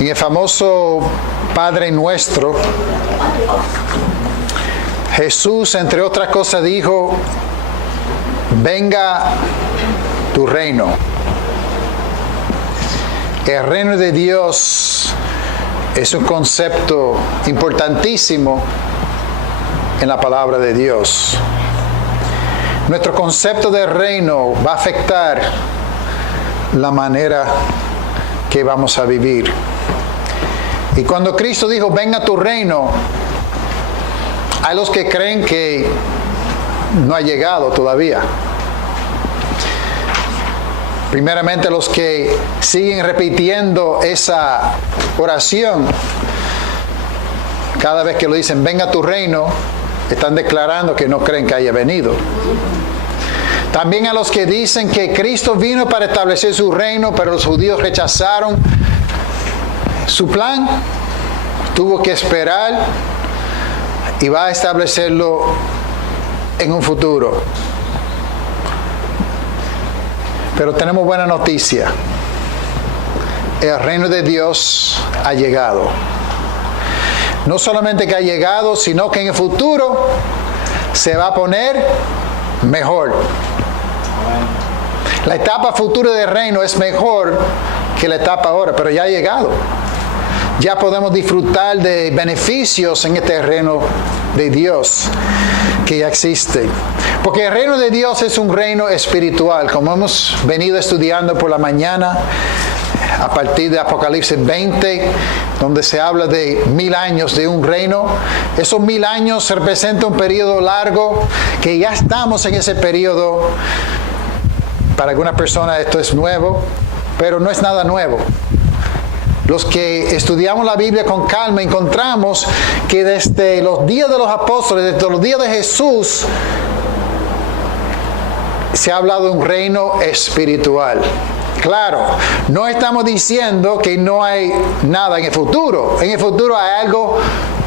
En el famoso Padre Nuestro, Jesús, entre otras cosas, dijo: venga tu reino. El reino de Dios es un concepto importantísimo en la palabra de Dios. Nuestro concepto de reino va a afectar la manera que vamos a vivir. Y cuando Cristo dijo: venga tu reino, hay los que creen que no ha llegado todavía. Primeramente, los que siguen repitiendo esa oración, cada vez que lo dicen venga tu reino, están declarando que no creen que haya venido. También a los que dicen que Cristo vino para establecer su reino, pero los judíos rechazaron su plan, tuvo que esperar y va a establecerlo en un futuro. Pero tenemos buena noticia. El reino de Dios ha llegado. No solamente que ha llegado, sino que en el futuro se va a poner mejor. La etapa futura del reino es mejor que la etapa ahora, pero ya ha llegado. Ya podemos disfrutar de beneficios en este reino de Dios que ya existe. Porque el reino de Dios es un reino espiritual, como hemos venido estudiando por la mañana, a partir de Apocalipsis 20, donde se habla de 1000 años de un reino. Esos 1000 años representan un periodo largo, que ya estamos en ese periodo. Para algunas personas esto es nuevo, pero no es nada nuevo. Los que estudiamos la Biblia con calma encontramos que desde los días de los apóstoles, desde los días de Jesús, se ha hablado de un reino espiritual. Claro, no estamos diciendo que no hay nada en el futuro. En el futuro hay algo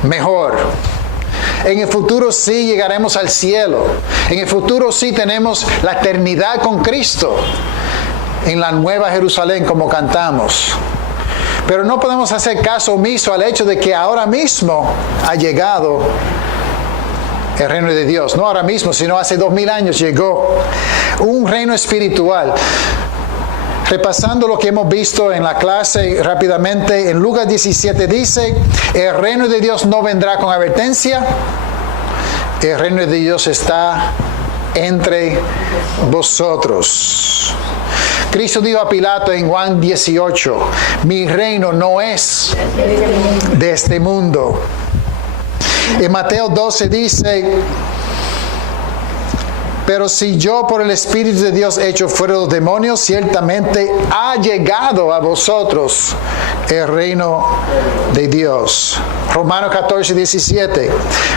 mejor. En el futuro sí llegaremos al cielo. En el futuro sí tenemos la eternidad con Cristo. En la Nueva Jerusalén, como cantamos. Pero no podemos hacer caso omiso al hecho de que ahora mismo ha llegado el reino de Dios. No ahora mismo, sino hace 2000 años llegó un reino espiritual. Repasando lo que hemos visto en la clase rápidamente, en Lucas 17 dice: el reino de Dios no vendrá con advertencia, el reino de Dios está entre vosotros. Cristo dijo a Pilato en Juan 18: mi reino no es de este mundo. En Mateo 12 dice: pero si yo por el Espíritu de Dios echo fuera los demonios, ciertamente ha llegado a vosotros el reino de Dios. Romanos 14, 17.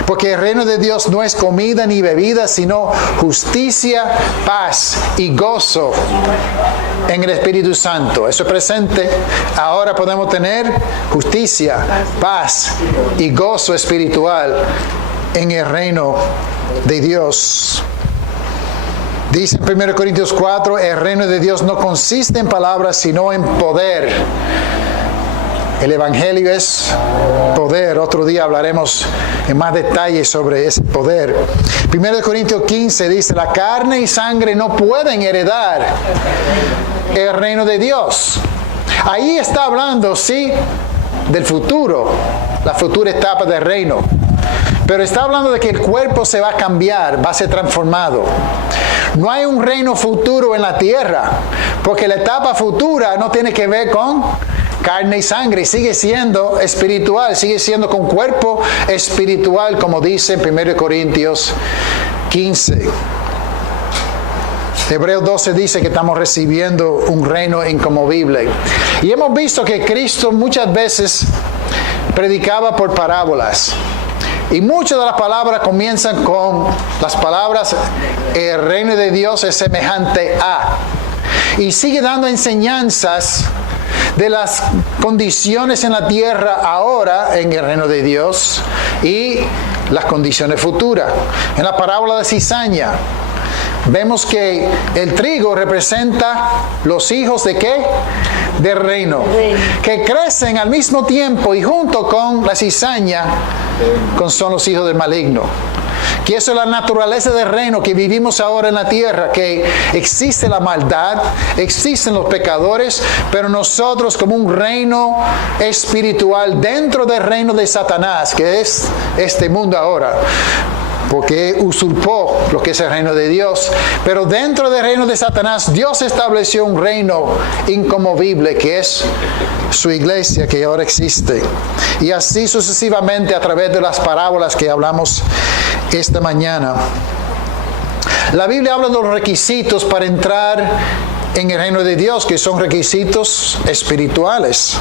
Porque el reino de Dios no es comida ni bebida, sino justicia, paz y gozo en el Espíritu Santo. Eso es presente. Ahora podemos tener justicia, paz y gozo espiritual en el reino de Dios. Dice en 1 Corintios 4, el reino de Dios no consiste en palabras, sino en poder. El Evangelio es poder. Otro día hablaremos en más detalle sobre ese poder. 1 Corintios 15 dice: la carne y sangre no pueden heredar el reino de Dios. Ahí está hablando, sí, del futuro, la futura etapa del reino. Pero está hablando de que el cuerpo se va a cambiar, va a ser transformado. No hay un reino futuro en la tierra, porque la etapa futura no tiene que ver con carne y sangre, sigue siendo espiritual, sigue siendo con cuerpo espiritual, como dice en 1 Corintios 15. Hebreos 12 dice que estamos recibiendo un reino inconmovible. Y hemos visto que Cristo muchas veces predicaba por parábolas. Y muchas de las palabras comienzan con las palabras: el reino de Dios es semejante a. Y sigue dando enseñanzas de las condiciones en la tierra ahora en el reino de Dios y las condiciones futuras. En la parábola de cizaña vemos que el trigo representa los hijos de ¿qué? Del reino, que crecen al mismo tiempo y junto con la cizaña, son los hijos del maligno. Que eso es la naturaleza del reino que vivimos ahora en la tierra, que existe la maldad, existen los pecadores, pero nosotros como un reino espiritual dentro del reino de Satanás, que es este mundo ahora, porque usurpó lo que es el reino de Dios. Pero dentro del reino de Satanás, Dios estableció un reino inconmovible, que es su iglesia, que ahora existe. Y así sucesivamente a través de las parábolas que hablamos esta mañana. La Biblia habla de los requisitos para entrar en el reino de Dios, que son requisitos espirituales.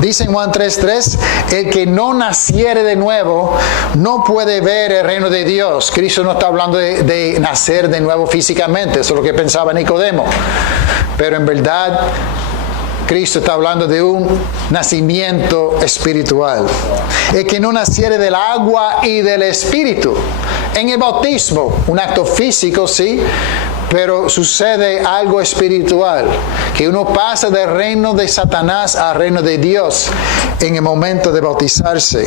Dice en Juan 3:3, el que no naciere de nuevo no puede ver el reino de Dios. Cristo no está hablando de nacer de nuevo físicamente, eso es lo que pensaba Nicodemo. Pero en verdad, Cristo está hablando de un nacimiento espiritual. El que no naciere del agua y del espíritu. En el bautismo, un acto físico, sí, pero sucede algo espiritual, que uno pasa del reino de Satanás al reino de Dios en el momento de bautizarse.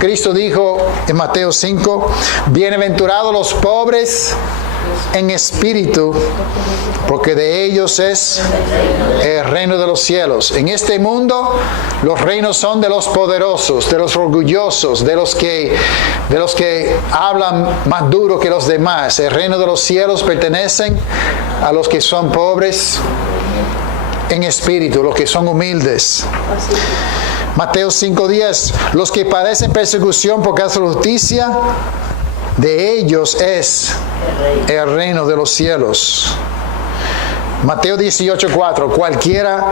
Cristo dijo en Mateo 5, bienaventurados los pobres en espíritu, porque de ellos es el reino de los cielos. En este mundo, los reinos son de los poderosos, de los orgullosos, de los que hablan más duro que los demás. El reino de los cielos pertenecen a los que son pobres en espíritu, los que son humildes. Mateo 5:10, los que padecen persecución por causa de la justicia, de ellos es el reino de los cielos. Mateo 18:4, cualquiera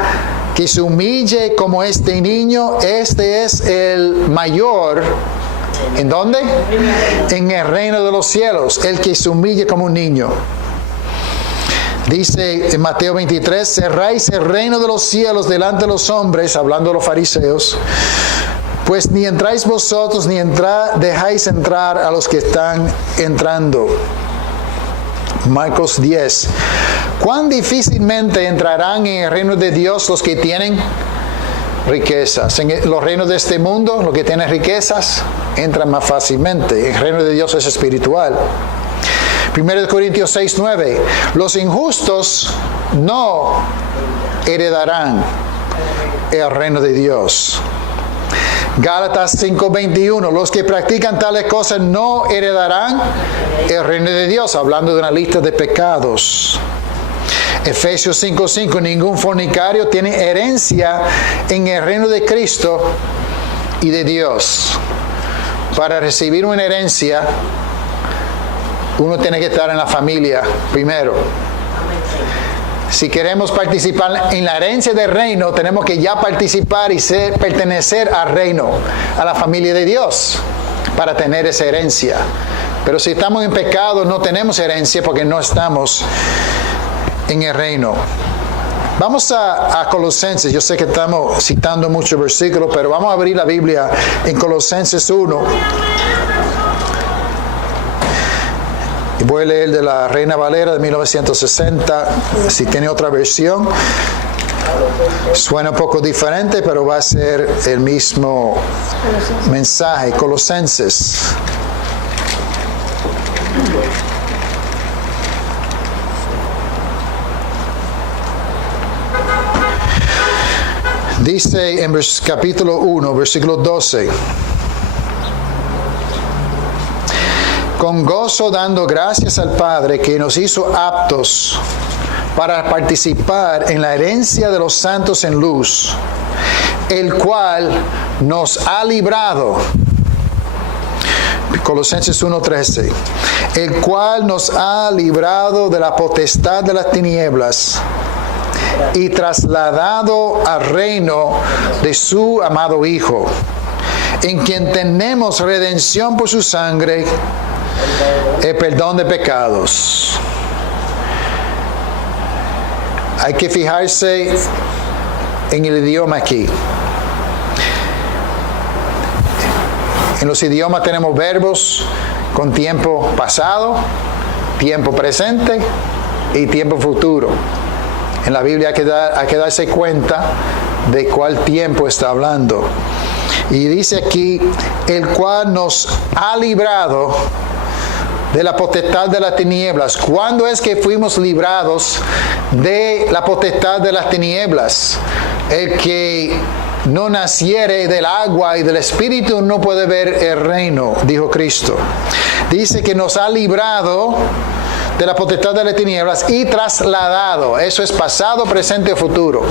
que se humille como este niño, este es el mayor. ¿En dónde? En el reino de los cielos, el que se humille como un niño. Dice en Mateo 23, cerráis el reino de los cielos delante de los hombres, hablando de los fariseos, pues ni entráis vosotros, ni dejáis entrar a los que están entrando. Marcos 10. ¿Cuán difícilmente entrarán en el reino de Dios los que tienen riquezas? En los reinos de este mundo, los que tienen riquezas, entran más fácilmente. El reino de Dios es espiritual. 1 Corintios 6:9. Los injustos no heredarán el reino de Dios. Gálatas 5:21, los que practican tales cosas no heredarán el reino de Dios, hablando de una lista de pecados. Efesios 5:5, ningún fornicario tiene herencia en el reino de Cristo y de Dios. Para recibir una herencia, uno tiene que estar en la familia primero. Si queremos participar en la herencia del reino, tenemos que ya participar y pertenecer al reino, a la familia de Dios, para tener esa herencia. Pero si estamos en pecado, no tenemos herencia porque no estamos en el reino. Vamos a Colosenses. Yo sé que estamos citando muchos versículos, pero vamos a abrir la Biblia en Colosenses 1. Y voy a leer de la Reina Valera de 1960, si tiene otra versión. Suena un poco diferente, pero va a ser el mismo mensaje. Colosenses. Dice en capítulo 1, versículo 12. Con gozo dando gracias al Padre que nos hizo aptos para participar en la herencia de los santos en luz, el cual nos ha librado. Colosenses 1:13. El cual nos ha librado de la potestad de las tinieblas y trasladado al reino de su amado Hijo, en quien tenemos redención por su sangre, el perdón de pecados. Hay que fijarse en el idioma aquí. En los idiomas tenemos verbos con tiempo pasado tiempo presente y tiempo futuro. En la Biblia hay que darse cuenta de cuál tiempo está hablando. Y dice aquí, el cual nos ha librado de la potestad de las tinieblas. ¿Cuándo es que fuimos librados de la potestad de las tinieblas? El que no naciere del agua y del espíritu no puede ver el reino, dijo Cristo. Dice que nos ha librado de la potestad de las tinieblas y trasladado. Eso es pasado, presente o futuro.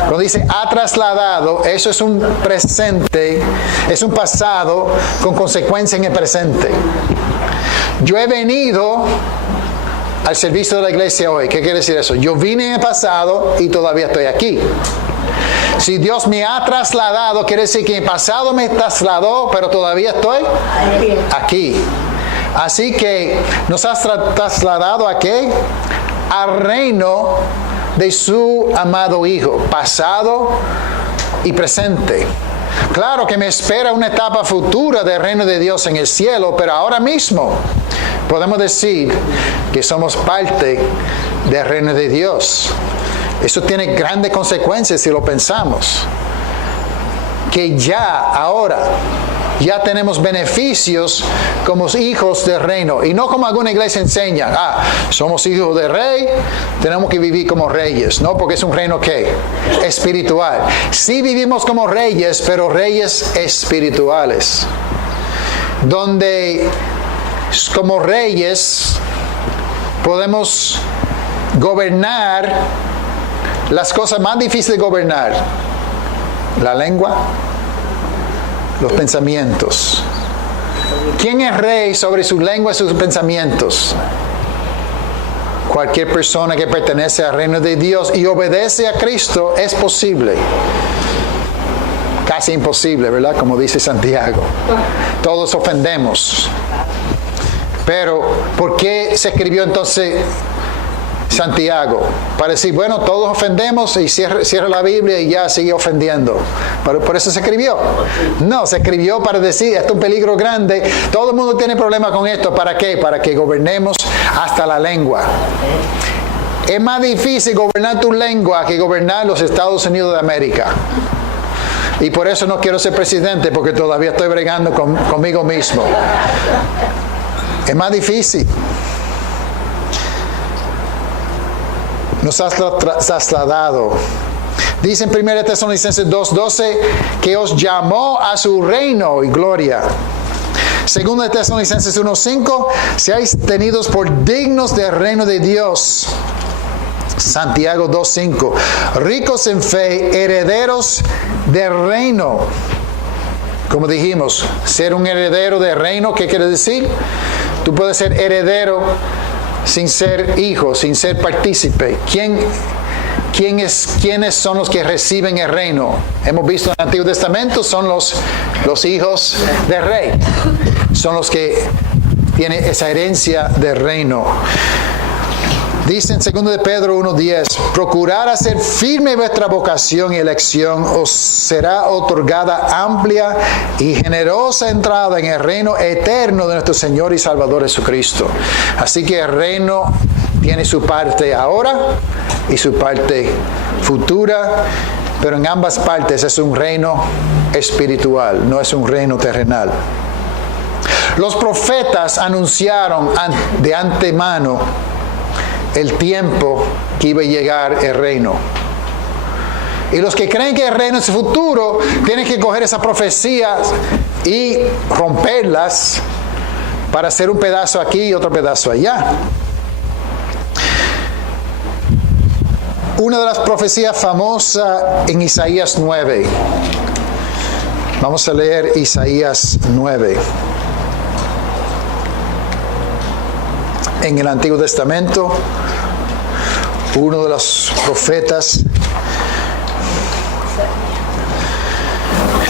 Cuando dice ha trasladado, eso es un presente, es un pasado con consecuencia en el presente. Yo he venido al servicio de la iglesia hoy. ¿Qué quiere decir eso? Yo vine en el pasado y todavía estoy aquí. Si Dios me ha trasladado, quiere decir que en el pasado me trasladó, pero todavía estoy aquí. Así que nos has trasladado ¿a qué? Al reino de su amado Hijo, pasado y presente. Claro que me espera una etapa futura del reino de Dios en el cielo, pero ahora mismo podemos decir que somos parte del reino de Dios. Eso tiene grandes consecuencias si lo pensamos. Que ahora tenemos beneficios como hijos del reino. Y no como alguna iglesia enseña, somos hijos del rey, tenemos que vivir como reyes. No, porque es un reino ¿qué? Espiritual. Sí vivimos como reyes, pero reyes espirituales. Donde como reyes podemos gobernar las cosas más difíciles de gobernar. La lengua, los pensamientos. ¿Quién es rey sobre su lengua y sus pensamientos? Cualquier persona que pertenece al reino de Dios y obedece a Cristo es posible. Casi imposible, ¿verdad? Como dice Santiago. Todos ofendemos. Pero, ¿por qué se escribió entonces Santiago? Para decir, bueno, todos ofendemos y cierra la Biblia y ya sigue ofendiendo. ¿Por eso se escribió? No, se escribió para decir, esto es un peligro grande, todo el mundo tiene problemas con esto. ¿Para qué? Para que gobernemos hasta la lengua. Es más difícil gobernar tu lengua que gobernar los Estados Unidos de América. Y por eso no quiero ser presidente, porque todavía estoy bregando conmigo mismo. Es más difícil. Nos has trasladado. Dice en 1 Tesalonicenses 2:12 que os llamó a su reino y gloria. 2 Tesalonicenses 1:5, seáis tenidos por dignos del reino de Dios. Santiago 2:5, ricos en fe, herederos del reino. Como dijimos, ser un heredero del reino, ¿qué quiere decir? Tú puedes ser heredero sin ser hijo, sin ser partícipe. ¿Quiénes son los que reciben el reino? Hemos visto en el Antiguo Testamento, son los hijos del rey. Son los que tienen esa herencia del reino. Dice en 2 de Pedro 1:10, procurad hacer firme vuestra vocación y elección, os será otorgada amplia y generosa entrada en el reino eterno de nuestro Señor y Salvador Jesucristo. Así que el reino tiene su parte ahora y su parte futura, pero en ambas partes es un reino espiritual, no es un reino terrenal. Los profetas anunciaron de antemano el tiempo que iba a llegar el reino. Y los que creen que el reino es el futuro, tienen que coger esas profecías y romperlas para hacer un pedazo aquí y otro pedazo allá. Una de las profecías famosas en Isaías 9. Vamos a leer Isaías 9. En el Antiguo Testamento, uno de los profetas,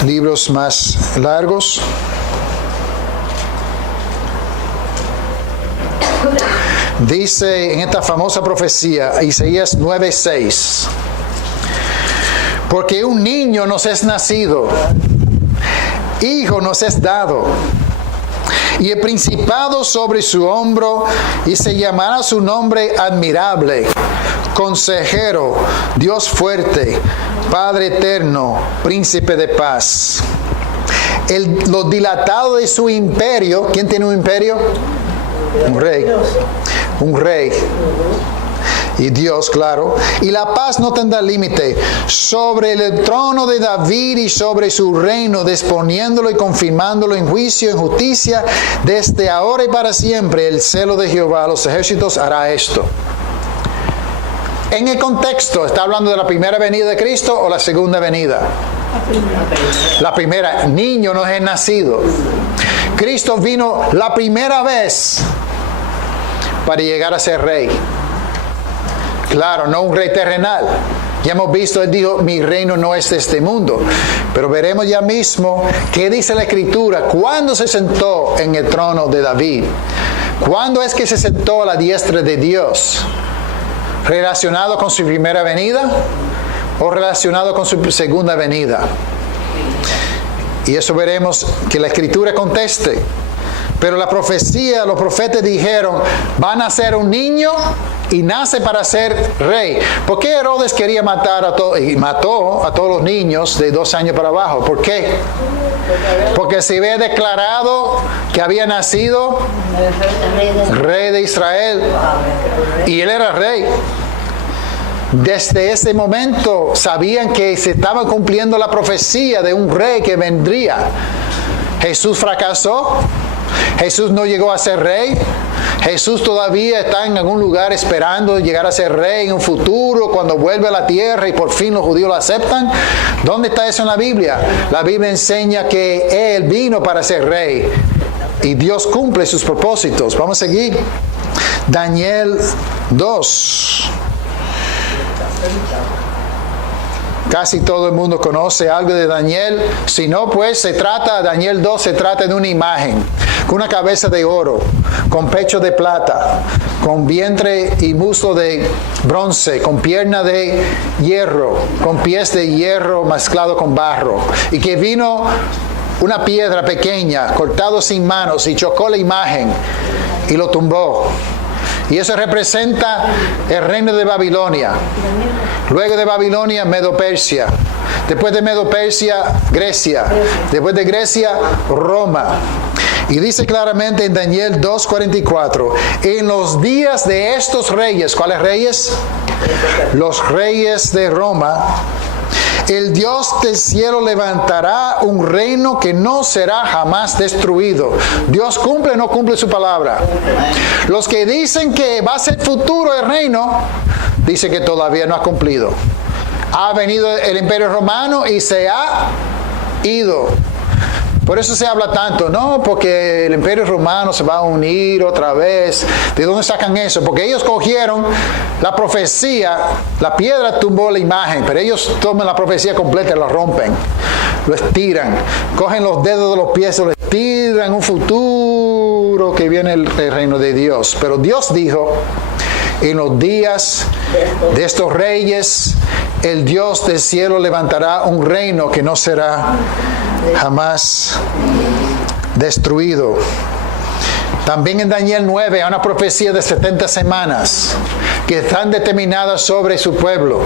libros más largos. Dice en esta famosa profecía, Isaías 9:6, porque un niño nos es nacido, hijo nos es dado, y el principado sobre su hombro, y se llamará su nombre admirable, consejero, Dios fuerte, Padre eterno, príncipe de paz. Lo dilatado de su imperio, ¿quién tiene un imperio? Un rey. Un rey. Y Dios, claro. Y la paz no tendrá límite sobre el trono de David y sobre su reino, disponiéndolo y confirmándolo en juicio, en justicia, desde ahora y para siempre. El celo de Jehová, los ejércitos, hará esto. En el contexto, ¿está hablando de la primera venida de Cristo o la segunda venida? La primera. Niño no es nacido. Cristo vino la primera vez para llegar a ser rey. Claro, no un rey terrenal. Ya hemos visto, él dijo, mi reino no es de este mundo. Pero veremos ya mismo qué dice la Escritura. ¿Cuándo se sentó en el trono de David? ¿Cuándo es que se sentó a la diestra de Dios? ¿Relacionado con su primera venida o relacionado con su segunda venida? Y eso veremos que la Escritura conteste. Pero la profecía, los profetas dijeron, van a ser un niño y nace para ser rey. ¿Por qué Herodes quería matar a todos? Y mató a todos los niños de 2 años para abajo. ¿Por qué? Porque se había declarado que había nacido rey de Israel. Y él era rey. Desde ese momento sabían que se estaba cumpliendo la profecía de un rey que vendría. Jesús fracasó. Jesús no llegó a ser rey. Jesús todavía está en algún lugar esperando llegar a ser rey en un futuro, cuando vuelve a la tierra y por fin los judíos lo aceptan. ¿Dónde está eso en la Biblia? La Biblia enseña que Él vino para ser rey y Dios cumple sus propósitos. Vamos a seguir. Daniel 2. Casi todo el mundo conoce algo de Daniel. Si no, pues Daniel 2 se trata de una imagen, con una cabeza de oro, con pecho de plata, con vientre y muslo de bronce, con pierna de hierro, con pies de hierro mezclado con barro. Y que vino una piedra pequeña, cortado sin manos, y chocó la imagen y lo tumbó. Y eso representa el reino de Babilonia. Luego de Babilonia, Medo-Persia. Después de Medo-Persia, Grecia. Después de Grecia, Roma. Y dice claramente en Daniel 2:44, en los días de estos reyes, ¿cuáles reyes? Los reyes de Roma. El Dios del cielo levantará un reino que no será jamás destruido. Dios cumple o no cumple su palabra. Los que dicen que va a ser futuro el reino, dicen que todavía no ha cumplido. Ha venido el Imperio Romano y se ha ido. Por eso se habla tanto, no, porque el Imperio Romano se va a unir otra vez. ¿De dónde sacan eso? Porque ellos cogieron la profecía, la piedra tumbó la imagen, pero ellos toman la profecía completa y la rompen, lo estiran, cogen los dedos de los pies y lo estiran, un futuro que viene el reino de Dios. Pero Dios dijo, en los días de estos reyes, el Dios del cielo levantará un reino que no será jamás destruido. También en Daniel 9 hay una profecía de 70 semanas que están determinadas sobre su pueblo.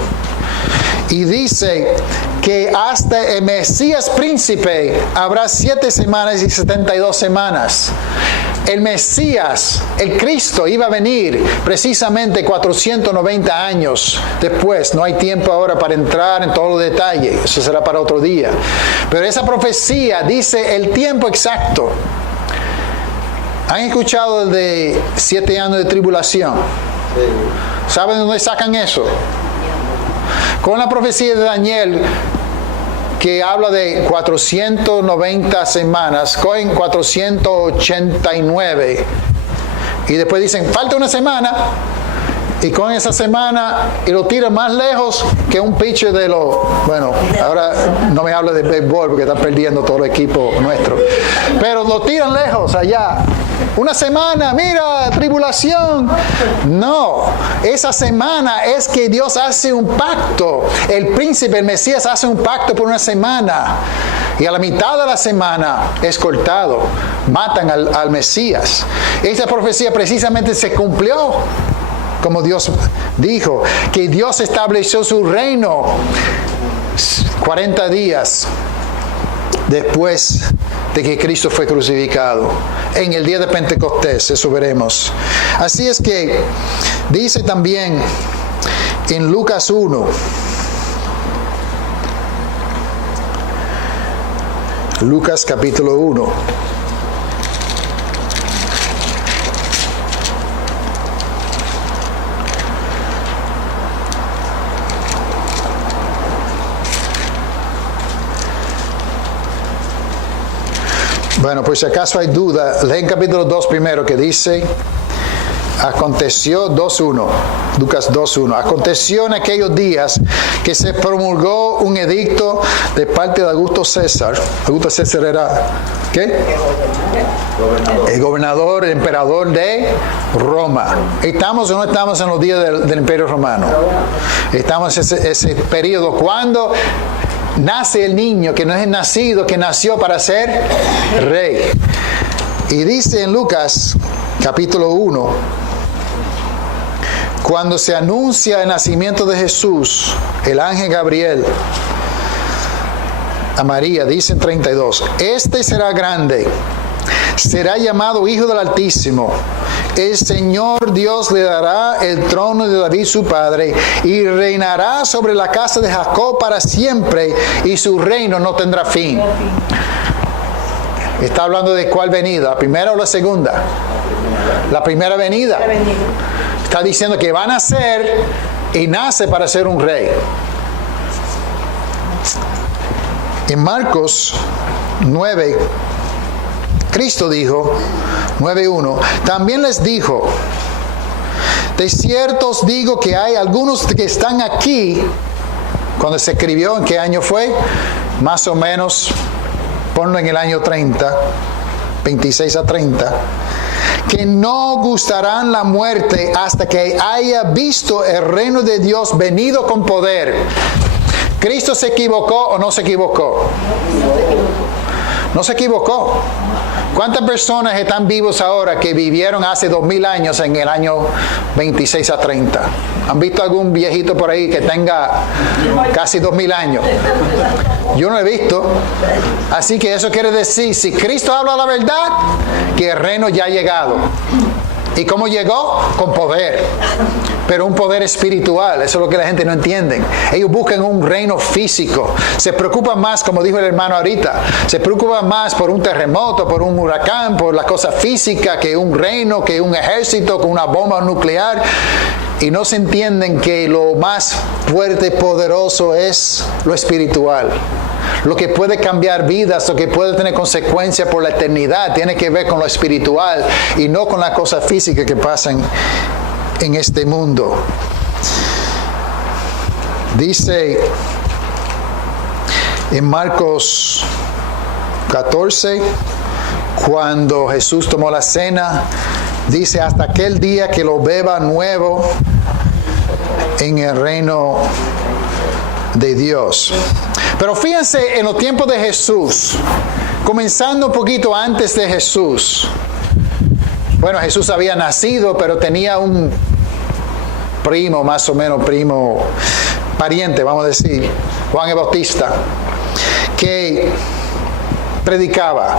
Y dice que hasta el Mesías príncipe habrá 7 semanas y 72 semanas. El Mesías, el Cristo, iba a venir precisamente 490 años después. No hay tiempo ahora para entrar en todos los detalles. Eso será para otro día. Pero esa profecía dice el tiempo exacto. ¿Han escuchado el de 7 años de tribulación? ¿Saben dónde sacan eso? Con la profecía de Daniel, que habla de 490 semanas, cogen 489 y después dicen, falta una semana, y con esa semana y lo tiran más lejos que un pitcher de los... Bueno, ahora no me hablo de béisbol porque están perdiendo todo el equipo nuestro, pero lo tiran lejos allá Una semana, mira, tribulación. No, esa semana es que Dios hace un pacto. El príncipe, el Mesías, hace un pacto por una semana. Y a la mitad de la semana es cortado. Matan al Mesías. Esta profecía precisamente se cumplió. Como Dios dijo, que Dios estableció su reino 40 días después de que Cristo fue crucificado. En el día de Pentecostés, eso veremos. Así es que dice también en Lucas 1, Lucas capítulo 1. Bueno, pues si acaso hay duda, leen capítulo 2 primero, que dice, aconteció 2.1, Lucas 2.1, aconteció en aquellos días que se promulgó un edicto de parte de Augusto César. Augusto César era, ¿qué? El gobernador, el emperador de Roma. ¿Estamos o no estamos en los días del Imperio Romano? Estamos en ese periodo cuando nace el niño, que no es el nacido, que nació para ser rey. Y dice en Lucas capítulo 1, cuando se anuncia el nacimiento de Jesús, el ángel Gabriel a María, dice en 32, este será grande, será llamado Hijo del Altísimo. El Señor Dios le dará el trono de David su padre y reinará sobre la casa de Jacob para siempre y su reino no tendrá fin. Está hablando de cuál venida, ¿la primera o la segunda? La primera venida. Está diciendo que va a nacer y nace para ser un rey. En Marcos 9, Cristo dijo, 9.1, también les dijo, de cierto os digo que hay algunos que están aquí, cuando se escribió, ¿en qué año fue? Más o menos, ponlo en el año 30, 26 a 30, que no gustarán la muerte hasta que haya visto el reino de Dios venido con poder. ¿Cristo se equivocó o no se equivocó? No se equivocó. ¿Cuántas personas están vivos ahora que vivieron hace 2000 años en el año 26 a 30? ¿Han visto algún viejito por ahí que tenga casi 2000 años? Yo no he visto. Así que eso quiere decir, si Cristo habla la verdad, que el reino ya ha llegado. ¿Y cómo llegó? Con poder. Pero un poder espiritual. Eso es lo que la gente no entiende. Ellos buscan un reino físico. Se preocupan más, como dijo el hermano ahorita, se preocupan más por un terremoto, por un huracán, por la cosa física, que un reino, que un ejército, con una bomba nuclear. Y no se entienden que lo más fuerte y poderoso es lo espiritual. Lo que puede cambiar vidas, lo que puede tener consecuencias por la eternidad, tiene que ver con lo espiritual y no con las cosas físicas que pasan en este mundo. Dice en Marcos 14, cuando Jesús tomó la cena, dice, hasta aquel día que lo beba nuevo en el reino de Dios. Pero fíjense en los tiempos de Jesús, comenzando un poquito antes de Jesús. Bueno, Jesús había nacido, pero tenía un primo, más o menos primo, pariente, vamos a decir, Juan el Bautista, que predicaba.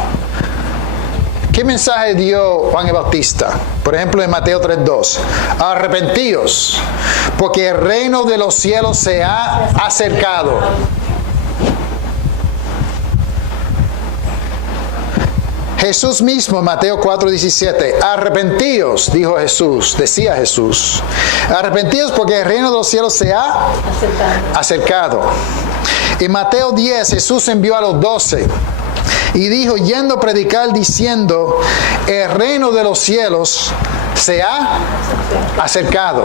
¿Qué mensaje dio Juan el Bautista? Por ejemplo, en Mateo 3.2. Arrepentíos, porque el reino de los cielos se ha acercado. Jesús mismo, Mateo 4.17, arrepentíos, dijo Jesús, decía Jesús. Arrepentíos porque el reino de los cielos se ha acercado. En Mateo 10, Jesús envió a los 12 y dijo, yendo a predicar, diciendo, el reino de los cielos se ha acercado.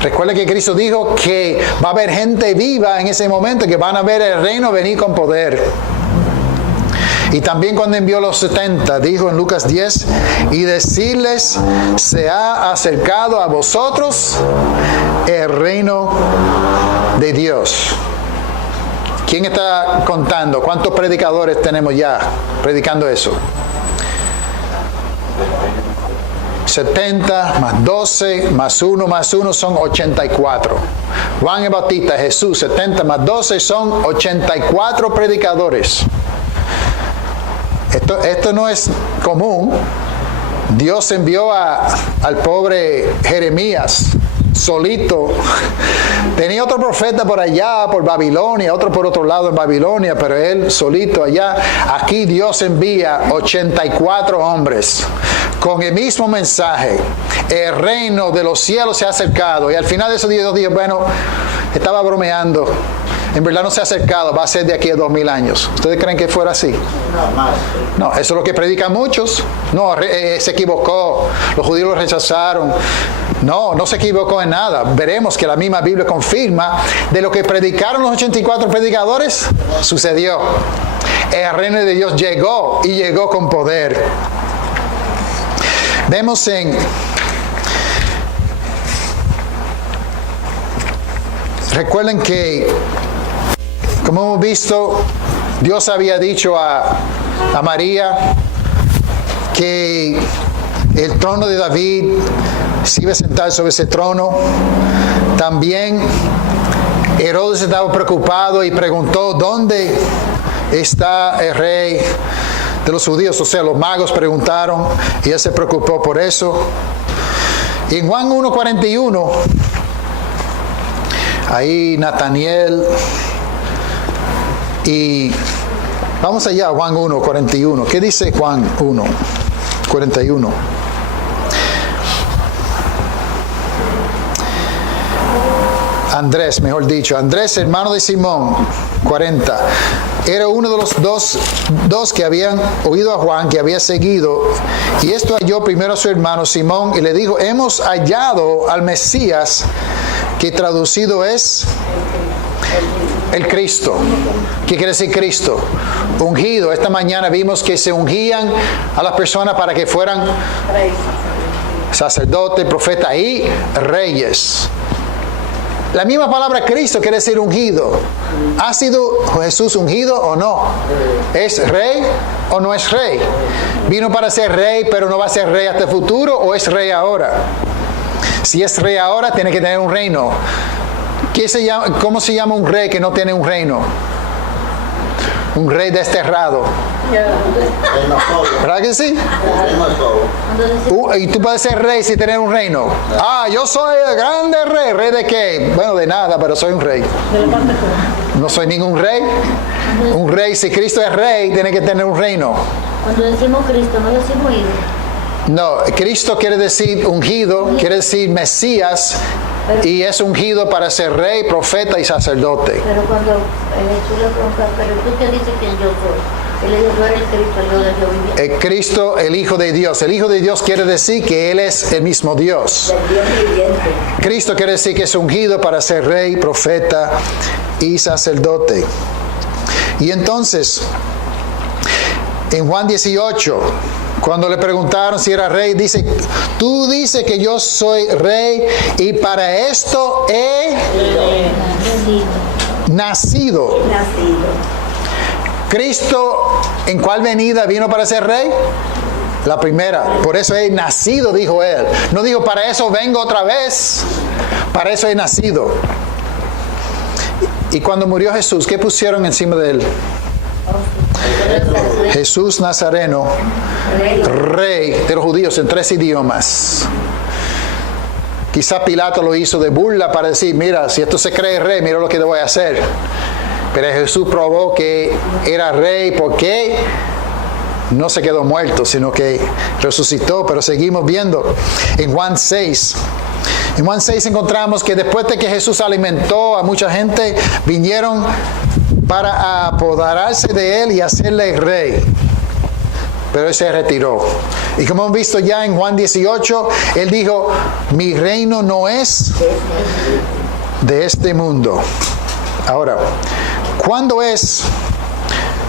Recuerda que Cristo dijo que va a haber gente viva en ese momento, que van a ver el reino venir con poder. Y también cuando envió los 70, dijo en Lucas 10, y decirles, se ha acercado a vosotros el reino de Dios. ¿Quién está contando? ¿Cuántos predicadores tenemos ya predicando eso? 70 más 12 más 1 son 84. Juan el Bautista, Jesús, 70 más 12 son 84 predicadores. Esto no es común. Dios envió al pobre Jeremías solito. Tenía otro profeta por allá, por Babilonia, otro por otro lado en Babilonia, pero él solito allá. Aquí Dios envía 84 hombres con el mismo mensaje. El reino de los cielos se ha acercado. Y al final de esos 10 días, bueno, estaba bromeando. En verdad no se ha acercado, va a ser de aquí a 2000 años. ¿Ustedes creen que fuera así? No, eso es lo que predican muchos. No, se equivocó, los judíos lo rechazaron. No se equivocó en nada. Veremos que la misma Biblia confirma de lo que predicaron los 84 predicadores, sucedió. El reino de Dios llegó y llegó con poder. Vemos recuerden que, como hemos visto, Dios había dicho a María que el trono de David se iba a sentar sobre ese trono. También Herodes estaba preocupado y preguntó, ¿dónde está el rey de los judíos? O sea, los magos preguntaron y él se preocupó por eso. Y en Juan 1:41, ahí Nataniel, y vamos allá, Juan 1:41. ¿Qué dice Juan 1:41? Andrés, mejor dicho. Andrés, hermano de Simón, 40. Era uno de los dos que habían oído a Juan, que había seguido. Y esto halló primero a su hermano Simón y le dijo, hemos hallado al Mesías, que traducido es el Cristo. ¿Qué quiere decir Cristo? Ungido. Esta mañana vimos que se ungían a las personas para que fueran sacerdotes, profetas y reyes. La misma palabra Cristo quiere decir ungido. ¿Ha sido Jesús ungido o no? ¿Es rey o no es rey? ¿Vino para ser rey pero no va a ser rey hasta el futuro o es rey ahora? Si es rey ahora, tiene que tener un reino. ¿Cómo se llama un rey que no tiene un reino? Un rey desterrado. ¿Verdad que sí? Y tú puedes ser rey sin tener un reino. Yo soy el grande rey. ¿Rey de qué? Bueno, de nada, pero soy un rey. No soy ningún rey. Un rey, si Cristo es rey, tiene que tener un reino. Cuando decimos Cristo, no decimos hijo. No, Cristo quiere decir ungido, quiere decir Mesías, y es ungido para ser rey, profeta y sacerdote. Pero cuando Jesús le pregunta, pero tú qué dices que yo soy, él le dijo, tú eres el Cristo, el Dios de Dios viviente. El Cristo, el Hijo de Dios. El Hijo de Dios quiere decir que Él es el mismo Dios. El Dios viviente. Cristo quiere decir que es ungido para ser rey, profeta y sacerdote. Y entonces, en Juan 18, cuando le preguntaron si era rey, dice, tú dices que yo soy rey y para esto he nacido. Cristo, ¿en cuál venida vino para ser rey? La primera. Por eso he nacido, dijo él. No dijo, para eso vengo otra vez. Para eso he nacido. Y cuando murió Jesús, ¿qué pusieron encima de él? Jesús Nazareno, rey de los judíos en 3 idiomas. Quizá Pilato lo hizo de burla para decir, mira, si esto se cree rey, mira lo que le voy a hacer. Pero Jesús probó que era rey porque no se quedó muerto, sino que resucitó. Pero seguimos viendo en Juan 6. En Juan 6 encontramos que después de que Jesús alimentó a mucha gente, vinieron para apoderarse de él y hacerle rey. Pero él se retiró. Y como hemos visto ya en Juan 18, él dijo, mi reino no es de este mundo. Ahora, ¿cuándo es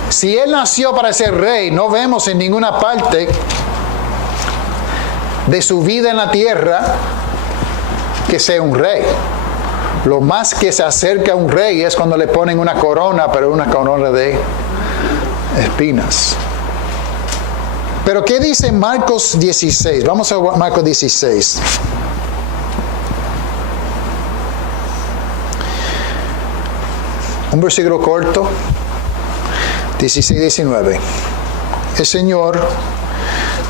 Si Él nació para ser rey, no vemos en ninguna parte de su vida en la tierra que sea un rey. Lo más que se acerca a un rey es cuando le ponen una corona, pero una corona de espinas. Pero ¿qué dice Marcos 16? Vamos a Marcos 16. Un versículo corto, 16-19. El Señor,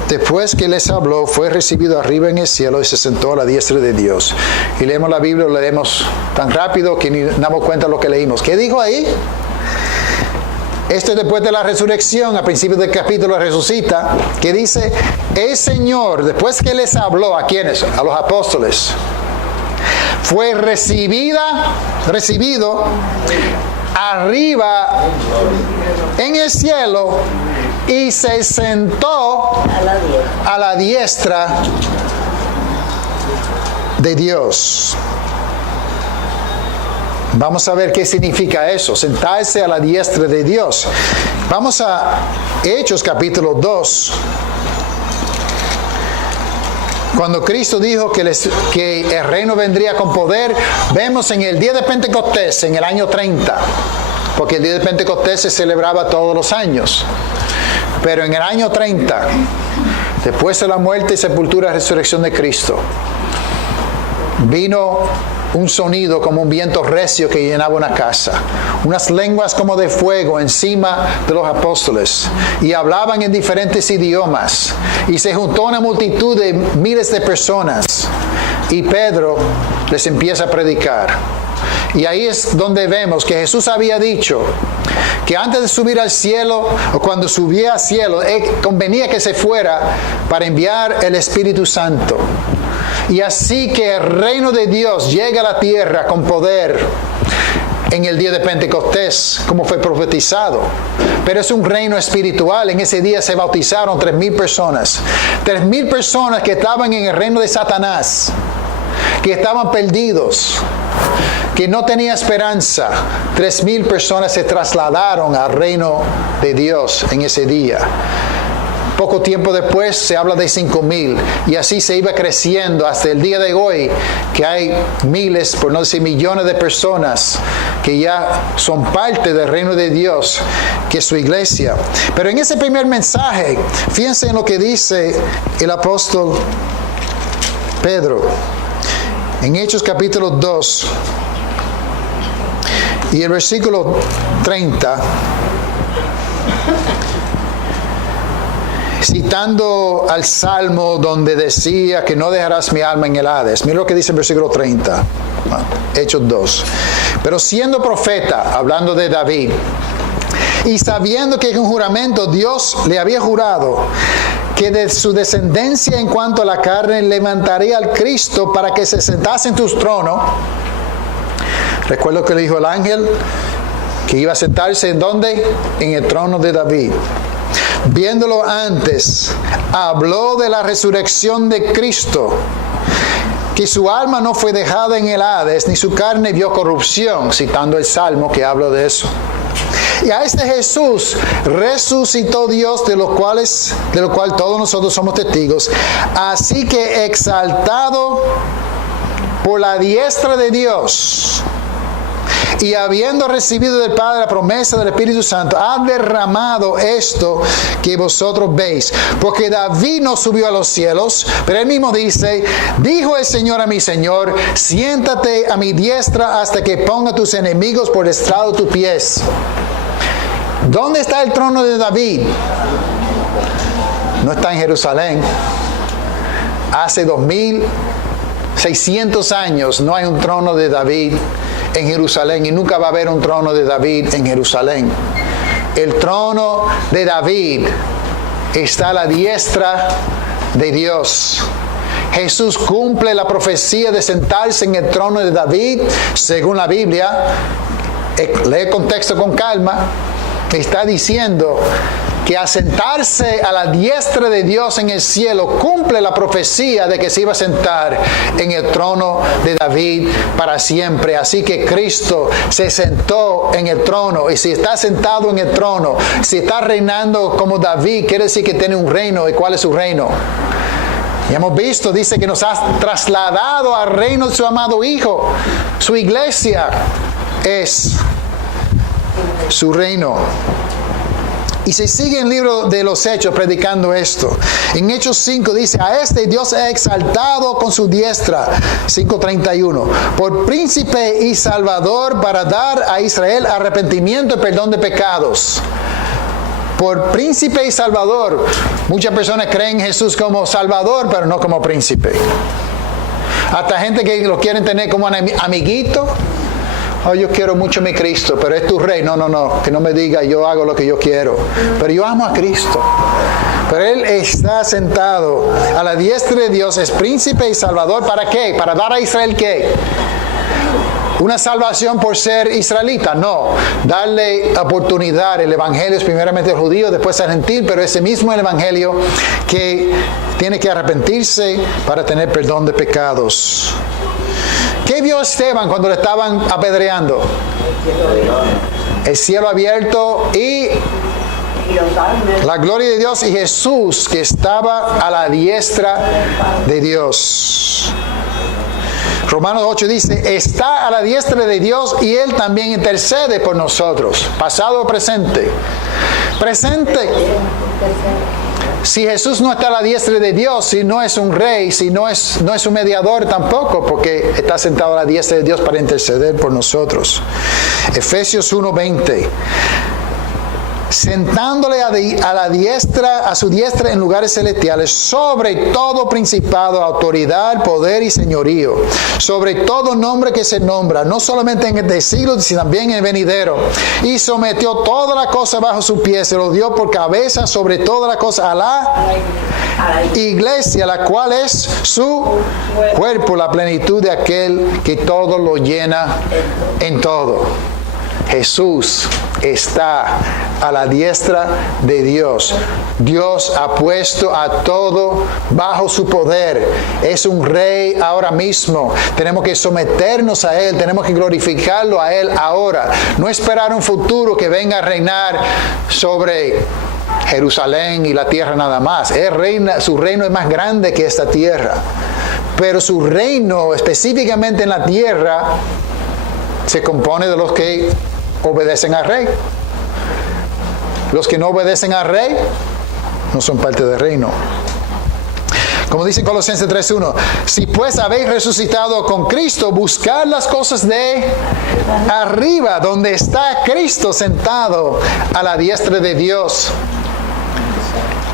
después que les habló, fue recibido arriba en el cielo y se sentó a la diestra de Dios. Y leemos la Biblia, lo leemos tan rápido que ni damos cuenta de lo que leímos. ¿Qué dijo ahí? Esto es después de la resurrección, a principios del capítulo resucita, que dice, el Señor, después que les habló, ¿a quiénes? A los apóstoles. Fue recibido arriba en el cielo y se sentó a la diestra de Dios. Vamos a ver qué significa eso, sentarse a la diestra de Dios. Vamos a Hechos capítulo 2. Cuando Cristo dijo que el reino vendría con poder, vemos en el día de Pentecostés, en el año 30, porque el día de Pentecostés se celebraba todos los años. Pero en el año 30, después de la muerte y sepultura y resurrección de Cristo, vino un sonido como un viento recio que llenaba una casa, unas lenguas como de fuego encima de los apóstoles, y hablaban en diferentes idiomas, y se juntó una multitud de miles de personas, y Pedro les empieza a predicar. Y ahí es donde vemos que Jesús había dicho que antes de subir al cielo, o cuando subía al cielo, convenía que se fuera para enviar el Espíritu Santo. Y así que el reino de Dios llega a la tierra con poder en el día de Pentecostés, como fue profetizado. Pero es un reino espiritual. En ese día se bautizaron 3,000 personas. 3,000 personas que estaban en el reino de Satanás, que estaban perdidos, que no tenía esperanza. 3,000 personas se trasladaron al reino de Dios en ese día. Poco tiempo después se habla de 5,000, y así se iba creciendo hasta el día de hoy, que hay miles, por no decir millones de personas que ya son parte del reino de Dios, que es su iglesia. Pero en ese primer mensaje, fíjense en lo que dice el apóstol Pedro, en Hechos capítulo 2, y el versículo 30, citando al Salmo donde decía que no dejarás mi alma en el Hades. Mira lo que dice el versículo 30, Hechos 2. Pero siendo profeta, hablando de David, y sabiendo que en un juramento Dios le había jurado que de su descendencia en cuanto a la carne levantaría al Cristo para que se sentase en tu trono. Recuerdo que le dijo el ángel que iba a sentarse ¿en dónde? En el trono de David. Viéndolo antes, habló de la resurrección de Cristo, que su alma no fue dejada en el Hades, ni su carne vio corrupción, citando el Salmo que habla de eso. Y a este Jesús resucitó Dios, de lo cual todos nosotros somos testigos. Así que exaltado por la diestra de Dios, y habiendo recibido del Padre la promesa del Espíritu Santo, ha derramado esto que vosotros veis. Porque David no subió a los cielos, pero él mismo dice, dijo el Señor a mi Señor, siéntate a mi diestra hasta que ponga tus enemigos por estrado de tus pies. ¿Dónde está el trono de David? No está en Jerusalén. Hace 2,600 años no hay un trono de David en Jerusalén, y nunca va a haber un trono de David en Jerusalén. El trono de David está a la diestra de Dios. Jesús cumple la profecía de sentarse en el trono de David, según la Biblia. Lee el contexto con calma. está diciendo que al sentarse a la diestra de Dios en el cielo cumple la profecía de que se iba a sentar en el trono de David para siempre. Así que Cristo se sentó en el trono, y si está sentado en el trono, si está reinando como David, quiere decir que tiene un reino. ¿Y cuál es su reino? Y hemos visto, dice que nos ha trasladado al reino de su amado Hijo. Su iglesia es su reino. Y se sigue en el libro de los Hechos predicando esto. En Hechos 5 dice: a este Dios ha exaltado con su diestra, 5:31, por príncipe y salvador, para dar a Israel arrepentimiento y perdón de pecados. Por príncipe y salvador. Muchas personas creen en Jesús como salvador, pero no como príncipe. Hasta gente que lo quieren tener como amiguito. Oh, yo quiero mucho a mi Cristo, pero es tu rey. No, que no me diga yo hago lo que yo quiero. Pero yo amo a Cristo. Pero Él está sentado a la diestra de Dios, es príncipe y salvador. ¿Para qué? ¿Para dar a Israel qué? ¿Una salvación por ser israelita? No. Darle oportunidad. El evangelio es primeramente al judío, después al gentil, pero ese mismo el evangelio que tiene que arrepentirse para tener perdón de pecados. ¿Qué vio Esteban cuando le estaban apedreando? El cielo abierto y la gloria de Dios y Jesús que estaba a la diestra de Dios. Romanos 8 dice: está a la diestra de Dios y Él también intercede por nosotros. Pasado o presente. Presente. Si Jesús no está a la diestra de Dios, si no es un rey, si no es un mediador tampoco, porque está sentado a la diestra de Dios para interceder por nosotros. Efesios 1:20. Sentándole a su diestra en lugares celestiales, sobre todo principado, autoridad, poder y señorío, sobre todo nombre que se nombra, no solamente en este siglo, sino también en el venidero. Y sometió toda la cosa bajo su pie, se lo dio por cabeza sobre toda la cosa a la iglesia, la cual es su cuerpo, la plenitud de aquel que todo lo llena en todo. Jesús está a la diestra de Dios. Dios ha puesto a todo bajo su poder. Es un rey ahora mismo. Tenemos que someternos a Él. Tenemos que glorificarlo a Él ahora. No esperar un futuro que venga a reinar sobre Jerusalén y la tierra nada más. Él reina, su reino es más grande que esta tierra. Pero su reino específicamente en la tierra se compone de los que obedecen al rey. Los que no obedecen al rey no son parte del reino. Como dice Colosenses 3:1, si pues habéis resucitado con Cristo, buscad las cosas de arriba, donde está Cristo sentado a la diestra de Dios.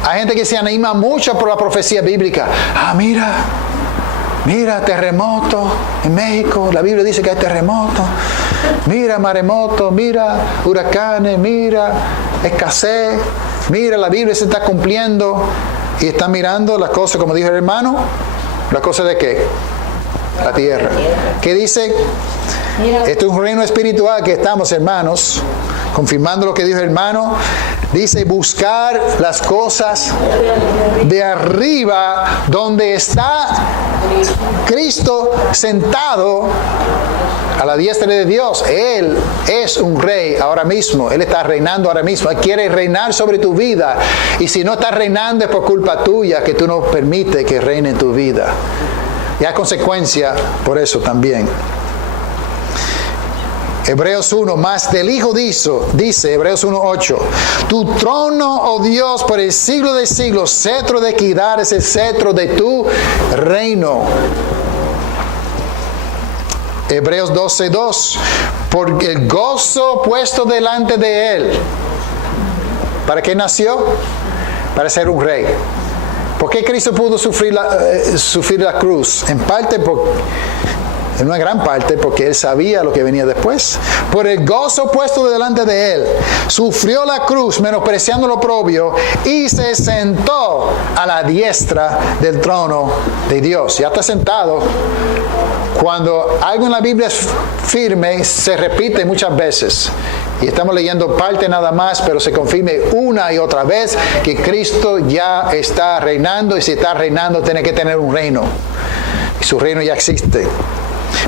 Hay gente que se anima mucho por la profecía bíblica. Mira, terremoto en México. La Biblia dice que hay terremoto. Mira, maremoto. Mira, huracanes. Mira, escasez. Mira, la Biblia se está cumpliendo. Y están mirando las cosas, como dijo el hermano. ¿Las cosas de qué? La tierra. ¿Qué dice? Esto es un reino espiritual que estamos, hermanos, confirmando lo que dijo el hermano. Dice: buscar las cosas de arriba, donde está Cristo sentado a la diestra de Dios. Él es un rey ahora mismo. Él está reinando ahora mismo. Él quiere reinar sobre tu vida. Y si no está reinando es por culpa tuya, que tú no permites que reine en tu vida. Y hay consecuencia por eso también. Hebreos 1, más del Hijo dice Hebreos 1:8, tu trono, oh Dios, por el siglo de siglos, cetro de equidad es el cetro de tu reino. Hebreos 12:2, por el gozo puesto delante de Él. ¿Para qué nació? Para ser un rey. ¿Por qué Cristo pudo sufrir la cruz? En parte por en una gran parte porque él sabía lo que venía después. Por el gozo puesto delante de él, sufrió la cruz, menospreciando lo oprobio, y se sentó a la diestra del trono de Dios. Ya está sentado. Cuando algo en la Biblia es firme, se repite muchas veces. Y estamos leyendo parte nada más, pero se confirme una y otra vez que Cristo ya está reinando, y si está reinando tiene que tener un reino. Y su reino ya existe.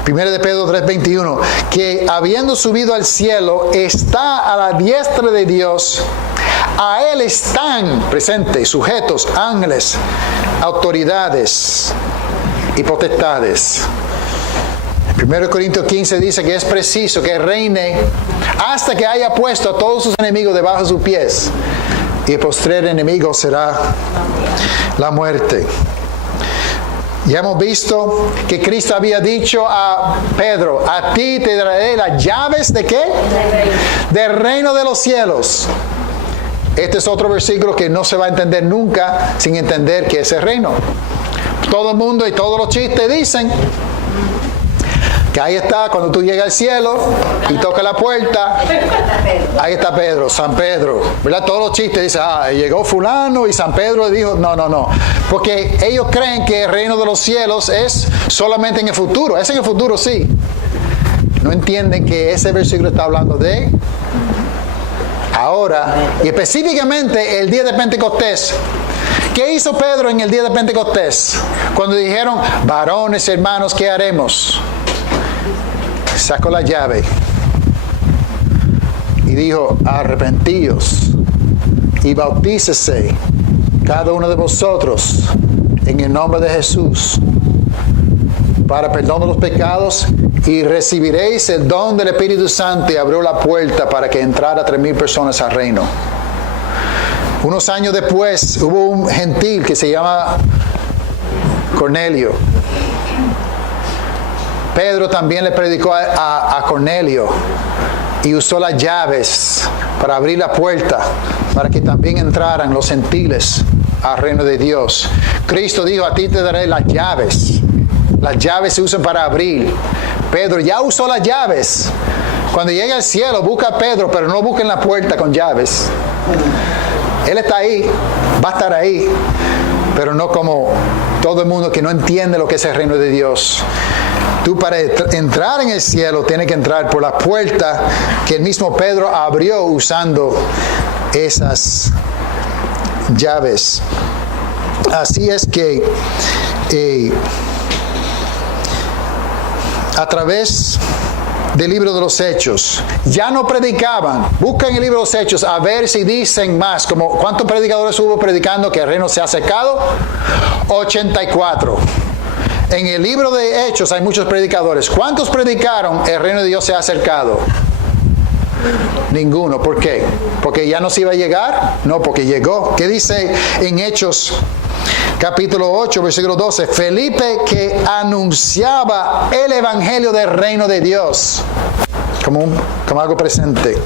1 de Pedro 3:21, que habiendo subido al cielo, está a la diestra de Dios. A él están presentes, sujetos, ángeles, autoridades y potestades. 1 Corintios 15 dice que es preciso que reine hasta que haya puesto a todos sus enemigos debajo de sus pies. Y el postrer enemigo será la muerte. Ya hemos visto que Cristo había dicho a Pedro, a ti te daré las llaves ¿de qué? Del reino de los cielos. Este es otro versículo que no se va a entender nunca sin entender que es el reino. Todo el mundo y todos los chistes dicen que ahí está, cuando tú llegas al cielo y tocas la puerta, ahí está Pedro, San Pedro, ¿verdad? Todos los chistes dicen, llegó fulano y San Pedro dijo, no, porque ellos creen que el reino de los cielos es solamente en el futuro. Es en el futuro, sí. No entienden que ese versículo está hablando de ahora, y específicamente el día de Pentecostés. ¿Qué hizo Pedro en el día de Pentecostés? Cuando dijeron, varones, hermanos, ¿qué haremos? Sacó la llave y dijo, arrepentíos y bautícese cada uno de vosotros en el nombre de Jesús para perdón de los pecados, y recibiréis el don del Espíritu Santo. Y abrió la puerta para que entrara 3,000 personas al reino. Unos años después hubo un gentil que se llama Cornelio. Pedro también le predicó a Cornelio y usó las llaves para abrir la puerta para que también entraran los gentiles al reino de Dios. Cristo dijo, a ti te daré las llaves. Las llaves se usan para abrir. Pedro ya usó las llaves. Cuando llegue al cielo, busca a Pedro, pero no busquen la puerta con llaves. Él está ahí, va a estar ahí, pero no como todo el mundo que no entiende lo que es el reino de Dios. Tú para entrar en el cielo tienes que entrar por la puerta que el mismo Pedro abrió usando esas llaves. Así es que a través del libro de los Hechos, ya no predicaban. Buscan el libro de los Hechos a ver si dicen más. Como, ¿cuántos predicadores hubo predicando que el reino se ha acercado? 84. En el libro de Hechos hay muchos predicadores. ¿Cuántos predicaron el reino de Dios se ha acercado? Ninguno. ¿Por qué? ¿Porque ya no se iba a llegar? No, porque llegó. ¿Qué dice en Hechos capítulo 8, versículo 12? Felipe, que anunciaba el evangelio del reino de Dios. Como algo presente.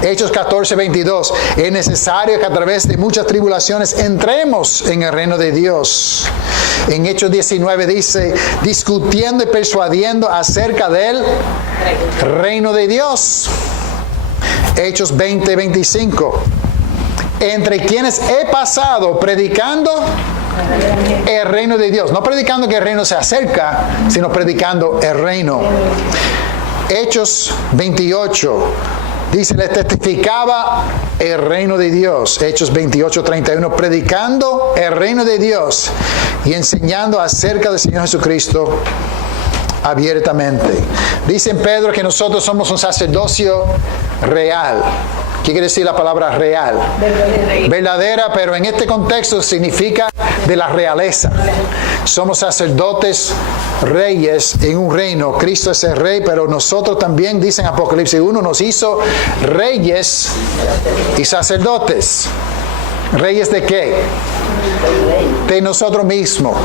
Hechos 14, 22. Es necesario que a través de muchas tribulaciones entremos en el reino de Dios. En Hechos 19 dice, discutiendo y persuadiendo acerca del reino de Dios. Hechos 20, 25. Entre quienes he pasado predicando el reino de Dios. No predicando que el reino se acerca, sino predicando el reino. Hechos 28. Dice, le testificaba el reino de Dios. Hechos 28, 31. Predicando el reino de Dios y enseñando acerca del Señor Jesucristo abiertamente. Dice en Pedro que nosotros somos un sacerdocio real. ¿Qué quiere decir la palabra real? Verdadera, pero en este contexto significa de la realeza. Somos sacerdotes, reyes en un reino. Cristo es el rey, pero nosotros también, dice en Apocalipsis 1, nos hizo reyes y sacerdotes. ¿Reyes de qué? De nosotros mismos.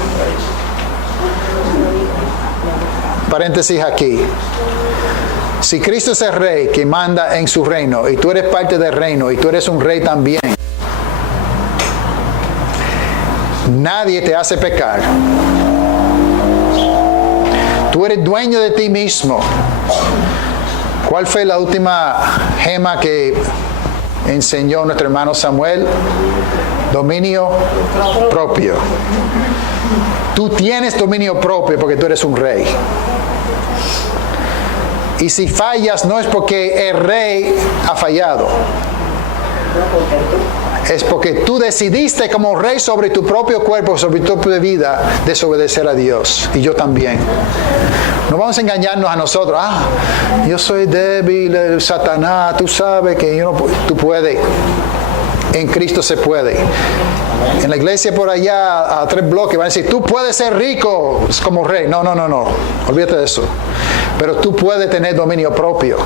Paréntesis aquí. Si Cristo es el rey que manda en su reino y tú eres parte del reino y tú eres un rey también, nadie te hace pecar. Tú eres dueño de ti mismo. ¿Cuál fue la última gema que enseñó nuestro hermano Samuel? Dominio propio. Tú tienes dominio propio porque tú eres un rey. Y si fallas no es porque el rey ha fallado. Es porque tú decidiste como rey sobre tu propio cuerpo, sobre tu propia vida, desobedecer a Dios. Y yo también. No vamos a engañarnos a nosotros. Yo soy débil, Satanás, tú sabes que yo no puedo. Tú puedes. En Cristo se puede. En la iglesia por allá, a 3 bloques, van a decir, tú puedes ser rico como rey. No. Olvídate de eso. Pero tú puedes tener dominio propio.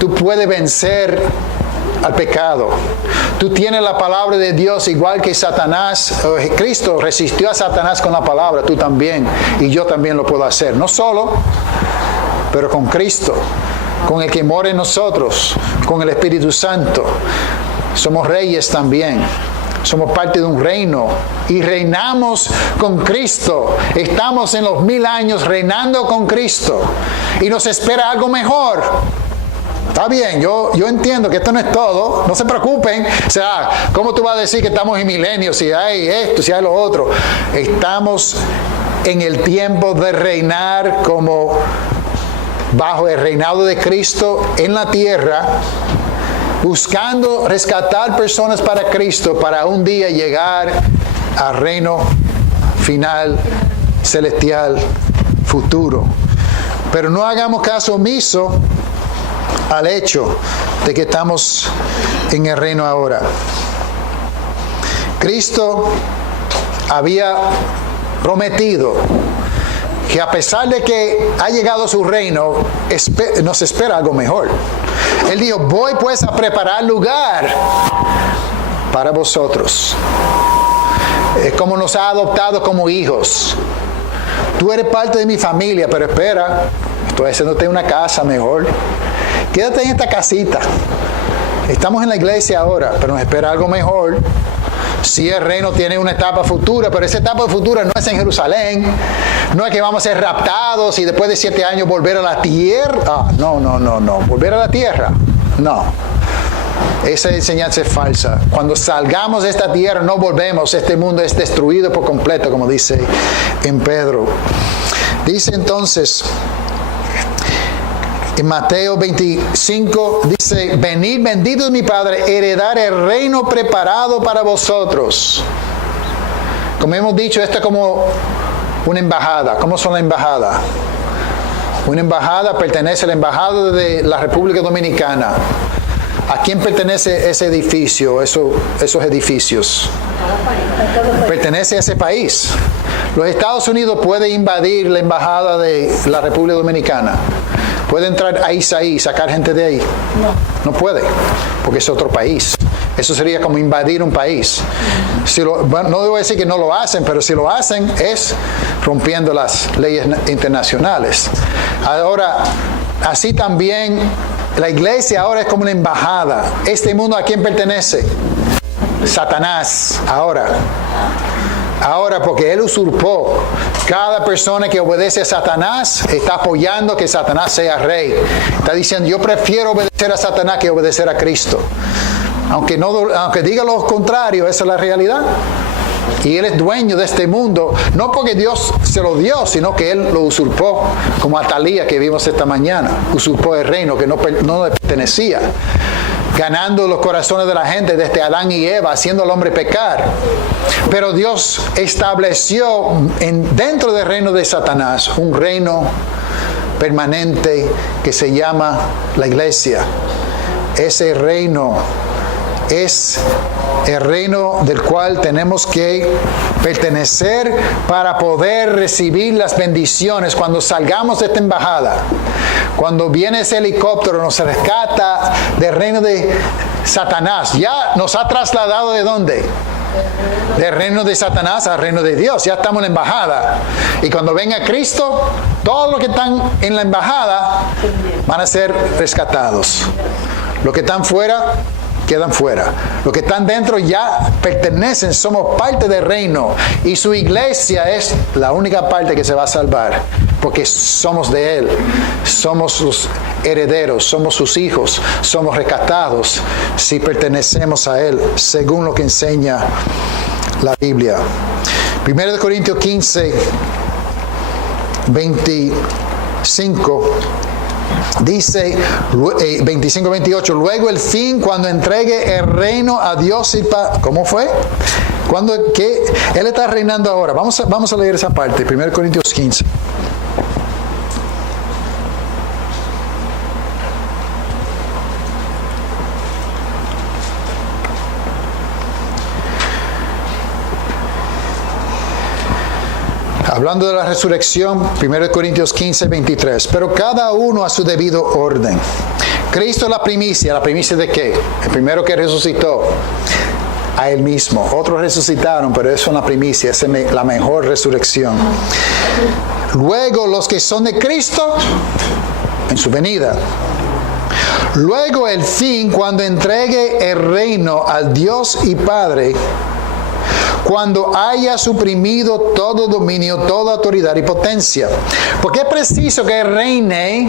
Tú puedes vencer al pecado. Tú tienes la palabra de Dios igual que Satanás. Cristo resistió a Satanás con la palabra. Tú también. Y yo también lo puedo hacer. No solo, pero con Cristo. Con el que mora en nosotros. Con el Espíritu Santo. Somos reyes también. Somos parte de un reino. Y reinamos con Cristo. Estamos en los 1000 años reinando con Cristo. Y nos espera algo mejor. Está bien, yo entiendo que esto no es todo. No se preocupen. O sea, ¿cómo tú vas a decir que estamos en milenio si hay esto, si hay lo otro? Estamos en el tiempo de reinar como bajo el reinado de Cristo en la tierra, buscando rescatar personas para Cristo para un día llegar al reino final, celestial, futuro. Pero no hagamos caso omiso al hecho de que estamos en el reino ahora. Cristo había prometido que a pesar de que ha llegado a su reino, nos espera algo mejor. Él dijo, voy pues a preparar lugar para vosotros. Es como nos ha adoptado como hijos. Tú eres parte de mi familia, pero espera, estoy haciéndote una casa mejor. Quédate en esta casita. Estamos en la iglesia ahora, pero nos espera algo mejor. Sí, el reino tiene una etapa futura, pero esa etapa futura no es en Jerusalén. No es que vamos a ser raptados y después de 7 años volver a la tierra. No. Volver a la tierra. No. Esa enseñanza es falsa. Cuando salgamos de esta tierra no volvemos. Este mundo es destruido por completo, como dice en Pedro. Dice entonces, en Mateo 25 dice, venid bendito de mi Padre, heredar el reino preparado para vosotros. Como hemos dicho, esto es como una embajada. ¿Cómo son las embajadas? Una embajada pertenece a la embajada de la República Dominicana. ¿A quién pertenece ese edificio, esos edificios? Pertenece a ese país. Los Estados Unidos pueden invadir la embajada de la República Dominicana. ¿Puede entrar ahí y sacar gente de ahí? No puede, porque es otro país. Eso sería como invadir un país. No debo decir que no lo hacen, pero si lo hacen es rompiendo las leyes internacionales. Ahora, así también la iglesia ahora es como una embajada. ¿Este mundo a quién pertenece? Satanás, Ahora, porque él usurpó. Cada persona que obedece a Satanás está apoyando que Satanás sea rey. Está diciendo, yo prefiero obedecer a Satanás que obedecer a Cristo. Aunque diga lo contrario, esa es la realidad. Y él es dueño de este mundo, no porque Dios se lo dio, sino que él lo usurpó, como Atalía que vimos esta mañana. Usurpó el reino que no le pertenecía, ganando los corazones de la gente desde Adán y Eva, haciendo al hombre pecar. Pero Dios estableció dentro del reino de Satanás un reino permanente que se llama la iglesia. Ese reino es el reino del cual tenemos que pertenecer para poder recibir las bendiciones cuando salgamos de esta embajada. Cuando viene ese helicóptero, nos rescata del reino de Satanás. Ya nos ha trasladado ¿de dónde? Del reino de Satanás al reino de Dios. Ya estamos en la embajada. Y cuando venga Cristo, todos los que están en la embajada van a ser rescatados. Los que están fuera, quedan fuera. Los que están dentro ya pertenecen, somos parte del reino. Y su iglesia es la única parte que se va a salvar. Porque somos de Él. Somos sus herederos, somos sus hijos, somos rescatados si pertenecemos a Él, según lo que enseña la Biblia. 1 Corintios 15, 25 dice, 25-28, luego el fin, cuando entregue el reino a Dios y ¿cómo fue? Cuando que Él está reinando ahora. Vamos a leer esa parte, 1 Corintios 15. Hablando de la resurrección, 1 Corintios 15, 23. Pero cada uno a su debido orden. Cristo es la primicia. ¿La primicia de qué? El primero que resucitó a Él mismo. Otros resucitaron, pero eso es una primicia. Esa es la mejor resurrección. Luego los que son de Cristo, en su venida. Luego el fin, cuando entregue el reino al Dios y Padre, cuando haya suprimido todo dominio, toda autoridad y potencia. Porque es preciso que reine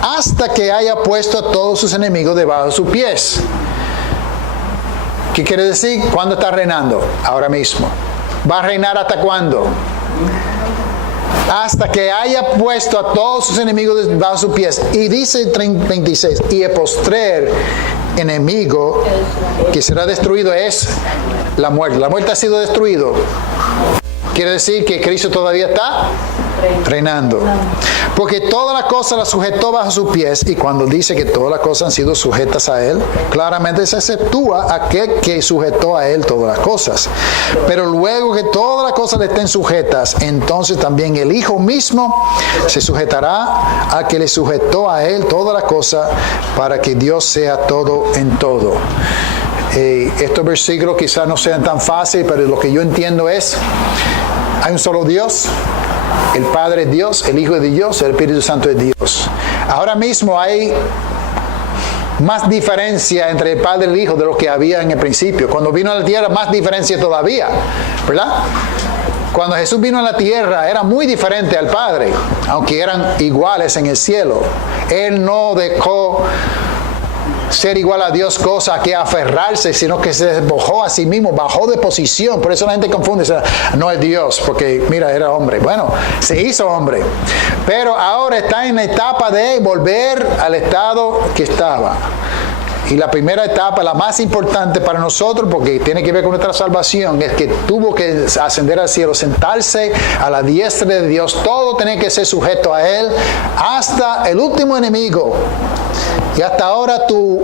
hasta que haya puesto a todos sus enemigos debajo de sus pies. ¿Qué quiere decir? ¿Cuándo está reinando? Ahora mismo. ¿Va a reinar hasta cuándo? Hasta que haya puesto a todos sus enemigos debajo de sus pies. Y dice 26, y el postrer enemigo que será destruido es la muerte. La muerte ha sido destruido. Quiere decir que Cristo todavía está reinando. Porque todas las cosas las sujetó bajo sus pies. Y cuando dice que todas las cosas han sido sujetas a Él, claramente se exceptúa aquel que sujetó a Él todas las cosas. Pero luego que todas las cosas le estén sujetas, entonces también el Hijo mismo se sujetará a que le sujetó a Él todas las cosas, para que Dios sea todo en todo. Estos versículos quizás no sean tan fáciles, pero lo que yo entiendo es: hay un solo Dios, el Padre es Dios, el Hijo es Dios, el Espíritu Santo es Dios. Ahora mismo hay más diferencia entre el Padre y el Hijo de lo que había en el principio. Cuando vino a la tierra, más diferencia todavía, ¿verdad? Cuando Jesús vino a la tierra era muy diferente al Padre, aunque eran iguales en el cielo. Él no dejó ser igual a Dios cosa que aferrarse, sino que se despojó a sí mismo, bajó de posición. Por eso la gente confunde, no es Dios, porque mira, era hombre. Bueno, se hizo hombre, pero ahora está en la etapa de volver al estado que estaba. Y la primera etapa, la más importante para nosotros, porque tiene que ver con nuestra salvación, es que tuvo que ascender al cielo, sentarse a la diestra de Dios. Todo tiene que ser sujeto a Él, hasta el último enemigo. Y hasta ahora tu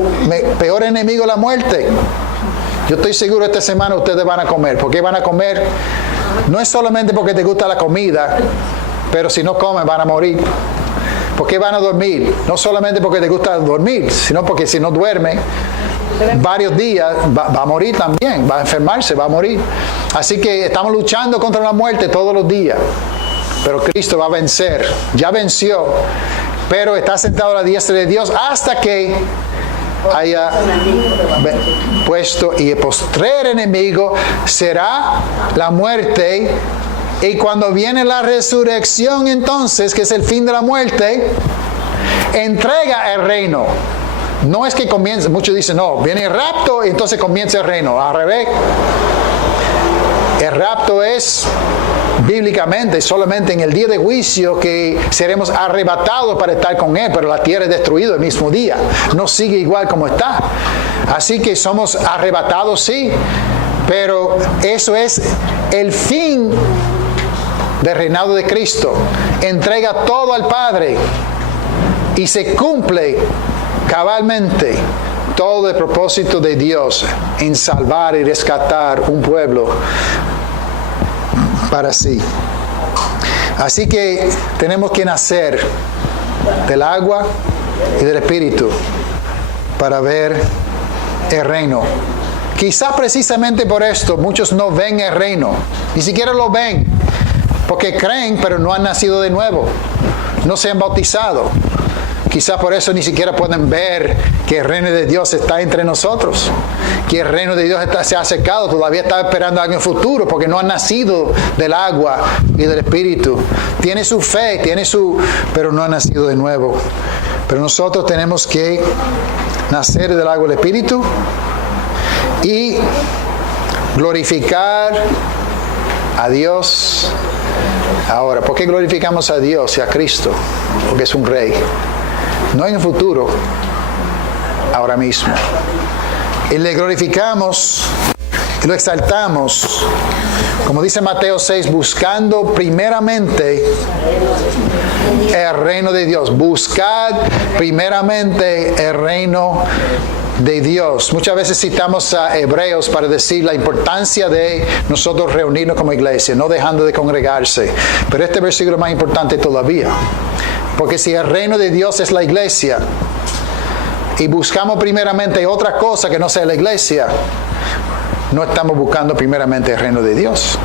peor enemigo es la muerte. Yo estoy seguro esta semana ustedes van a comer. ¿Por qué van a comer? No es solamente porque te gusta la comida, pero si no comen van a morir. ¿Por qué van a dormir? No solamente porque te gusta dormir, sino porque si no duerme varios días va a morir también, va a enfermarse, va a morir. Así que estamos luchando contra la muerte todos los días. Pero Cristo va a vencer, ya venció, pero está sentado a la diestra de Dios hasta que haya puesto, y el postrer enemigo será la muerte. Y cuando viene la resurrección, entonces, que es el fin de la muerte, entrega el reino. No es que comience, muchos dicen, no, viene el rapto y entonces comienza el reino. Al revés. El rapto es, bíblicamente, solamente en el día de juicio que seremos arrebatados para estar con Él, pero la tierra es destruida el mismo día. No sigue igual como está. Así que somos arrebatados, sí, pero eso es el fin del reinado de Cristo. Entrega todo al Padre y se cumple cabalmente todo el propósito de Dios en salvar y rescatar un pueblo para sí. Así que tenemos que nacer del agua y del Espíritu para ver el reino. Quizás precisamente por esto muchos no ven el reino, ni siquiera lo ven, porque creen pero no han nacido de nuevo, no se han bautizado. Quizás por eso ni siquiera pueden ver que el reino de Dios está entre nosotros, que el reino de Dios se ha acercado, todavía está esperando algo en el futuro, porque no han nacido del agua y del Espíritu. Tiene su fe, pero no ha nacido de nuevo. Pero nosotros tenemos que nacer del agua del Espíritu y glorificar a Dios. Ahora, ¿por qué glorificamos a Dios y a Cristo? Porque es un rey. No en el futuro, ahora mismo. Y le glorificamos y lo exaltamos, como dice Mateo 6, buscando primeramente el reino de Dios. Buscad primeramente el reino de Dios. Muchas veces citamos a Hebreos para decir la importancia de nosotros reunirnos como iglesia, no dejando de congregarse. Pero este versículo es más importante todavía. Porque si el reino de Dios es la iglesia y buscamos primeramente otra cosa que no sea la iglesia, no estamos buscando primeramente el reino de Dios.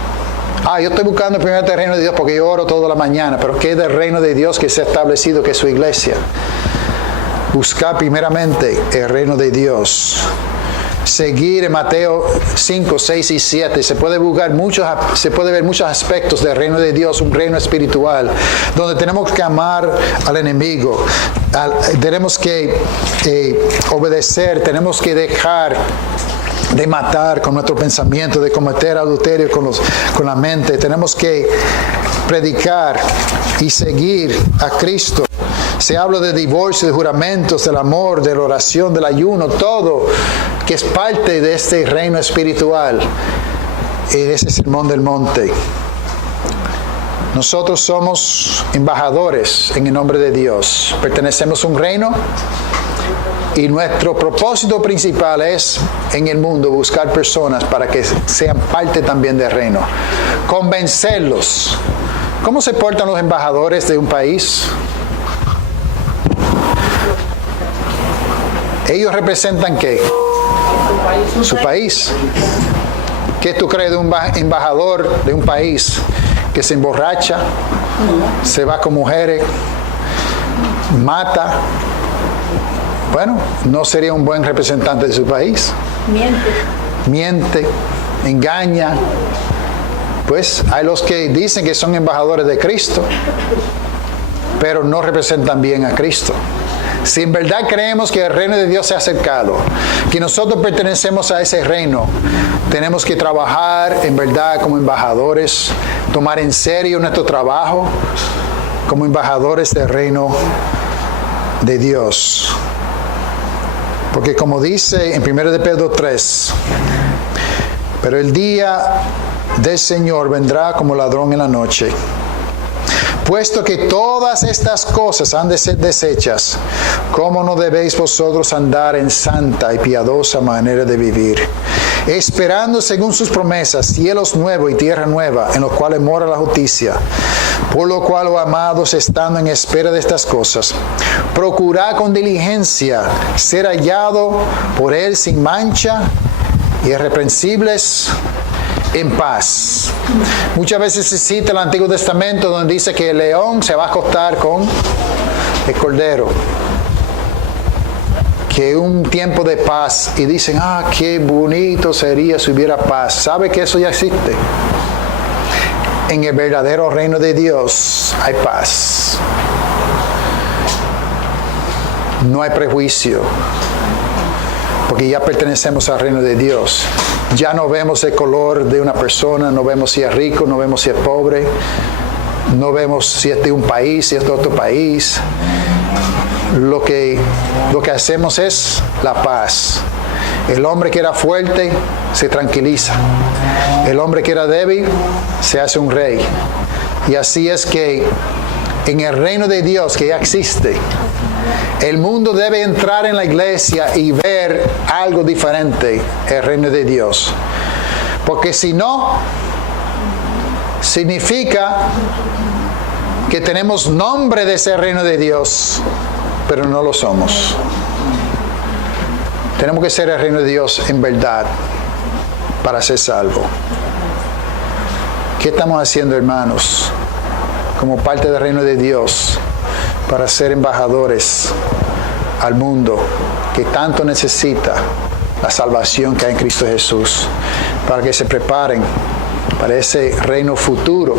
Yo estoy buscando primeramente el reino de Dios porque yo oro toda la mañana, pero ¿qué es del reino de Dios que se ha establecido, que es su iglesia? Buscar primeramente el reino de Dios. Seguir en Mateo 5, 6 y 7. Se puede ver muchos aspectos del reino de Dios, un reino espiritual, donde tenemos que amar al enemigo, tenemos que obedecer, tenemos que dejar de matar con nuestro pensamiento, de cometer adulterio con la mente. Tenemos que predicar y seguir a Cristo. Se habla de divorcio, de juramentos, del amor, de la oración, del ayuno, todo que es parte de este reino espiritual, en ese sermón del monte. Nosotros somos embajadores en el nombre de Dios. Pertenecemos a un reino y nuestro propósito principal es en el mundo buscar personas para que sean parte también del reino. Convencerlos. ¿Cómo se portan los embajadores de un país? ¿Ellos representan qué? Su país. ¿Qué tú crees de un embajador de un país que se emborracha, se va con mujeres, mata? Bueno, no sería un buen representante de su país. Miente, engaña. Pues hay los que dicen que son embajadores de Cristo, pero no representan bien a Cristo. Si en verdad creemos que el reino de Dios se ha acercado, que nosotros pertenecemos a ese reino, tenemos que trabajar en verdad como embajadores, tomar en serio nuestro trabajo como embajadores del reino de Dios. Porque como dice en 1 de Pedro 3, pero el día del Señor vendrá como ladrón en la noche. Puesto que todas estas cosas han de ser deshechas, ¿cómo no debéis vosotros andar en santa y piadosa manera de vivir? Esperando según sus promesas cielos nuevos y tierra nueva, en los cuales mora la justicia. Por lo cual, oh amados, estando en espera de estas cosas, procurad con diligencia ser hallado por Él sin mancha y irreprensibles en paz. Muchas veces se cita el Antiguo Testamento donde dice que el león se va a acostar con el cordero, que un tiempo de paz, y dicen, qué bonito sería si hubiera paz. ¿Sabe que eso ya existe? En el verdadero reino de Dios hay paz, no hay prejuicio, porque ya pertenecemos al reino de Dios. Ya no vemos el color de una persona, no vemos si es rico, no vemos si es pobre, no vemos si es de un país, si es de otro país. Lo que hacemos es la paz. El hombre que era fuerte se tranquiliza. El hombre que era débil se hace un rey. Y así es que en el reino de Dios que ya existe, el mundo debe entrar en la iglesia y ver algo diferente, el reino de Dios. Porque si no, significa que tenemos nombre de ese reino de Dios, pero no lo somos. Tenemos que ser el reino de Dios en verdad para ser salvo. ¿Qué estamos haciendo, hermanos? Como parte del reino de Dios, para ser embajadores al mundo que tanto necesita la salvación que hay en Cristo Jesús, para que se preparen para ese reino futuro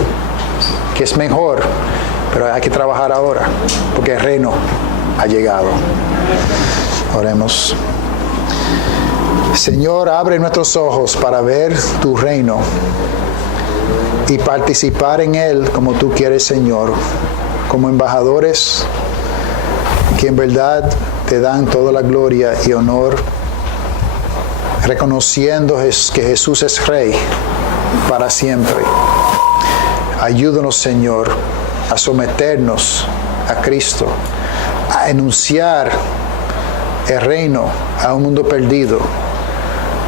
que es mejor, pero hay que trabajar ahora porque el reino ha llegado. Oremos. Señor, abre nuestros ojos para ver tu reino y participar en él como tú quieres, Señor, como embajadores que en verdad te dan toda la gloria y honor, reconociendo que Jesús es Rey para siempre. Ayúdanos, Señor, a someternos a Cristo, a enunciar el reino a un mundo perdido,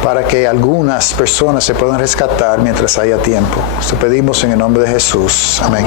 para que algunas personas se puedan rescatar mientras haya tiempo. Te pedimos en el nombre de Jesús. Amén.